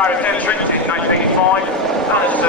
direct entrance in 1985, and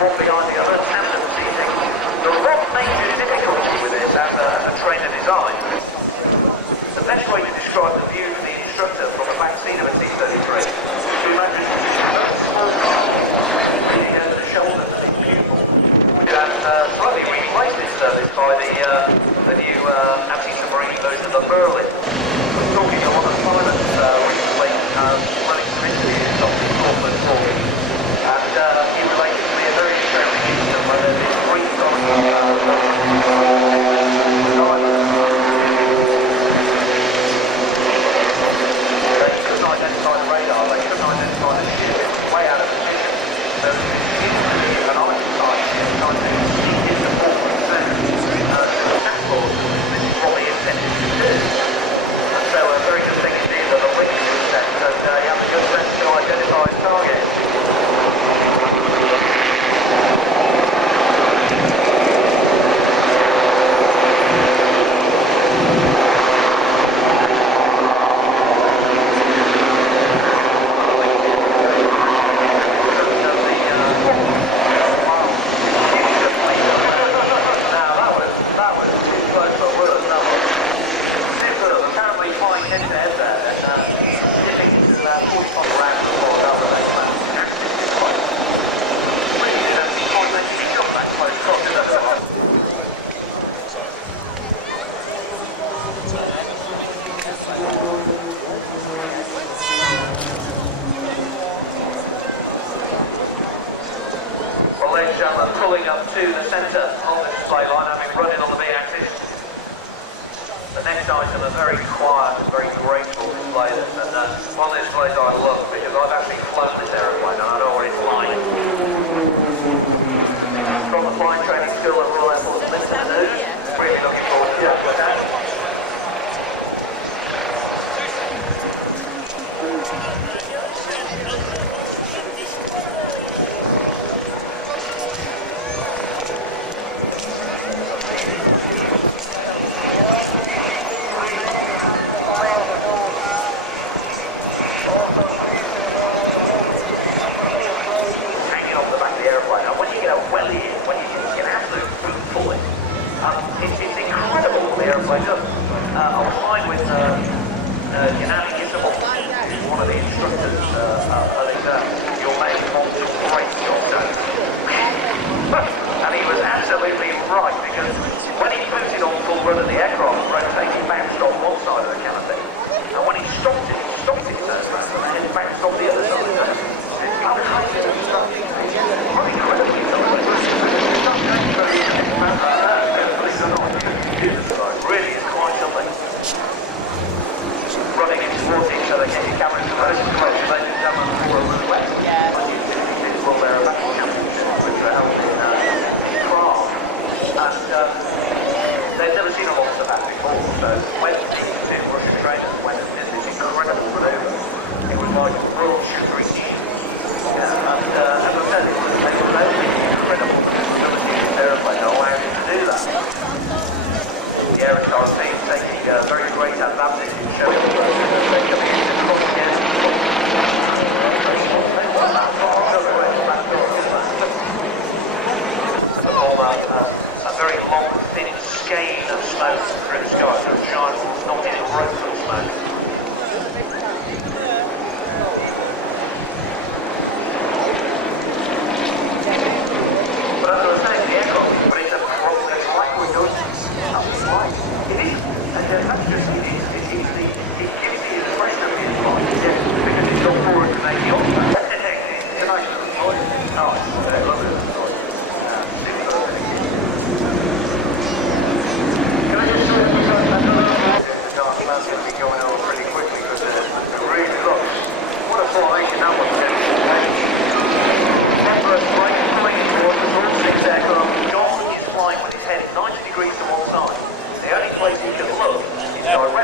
one behind the other, tandem seating. The one major difficulty with this as a trainer design, the best way to describe the view for the instructor from the back seat of a T-33 is to imagine a small car leaning over the shoulders of his pupil. It has slightly replaced this service by the new anti-submarine version of the Merlin. We're talking to one of the pilots recently, running some interviews on Southport talking, and he related to me a very interesting incident where there's been three solid they couldn't identify the radar, they couldn't identify the ship, it was way out of position. So an island site trying to hit the forward sound to the tackle, this is what they intended to do. And so a very good thing indeed that the wing was set, and you have a good sense to identify his target. Pulling up to the centre of the display line, having run in on the B-axis. The next item, a very quiet and very graceful display, and one of the displays I love because I've actually flown this aeroplane and I know what it's like. From the flying training school at Royal Airport Linton News, really looking forward to that. It's incredible what the aeroplane does. I was flying with Yanani Isabel, who's one of the instructors. I think your mate wants a great job done. And he was absolutely right, because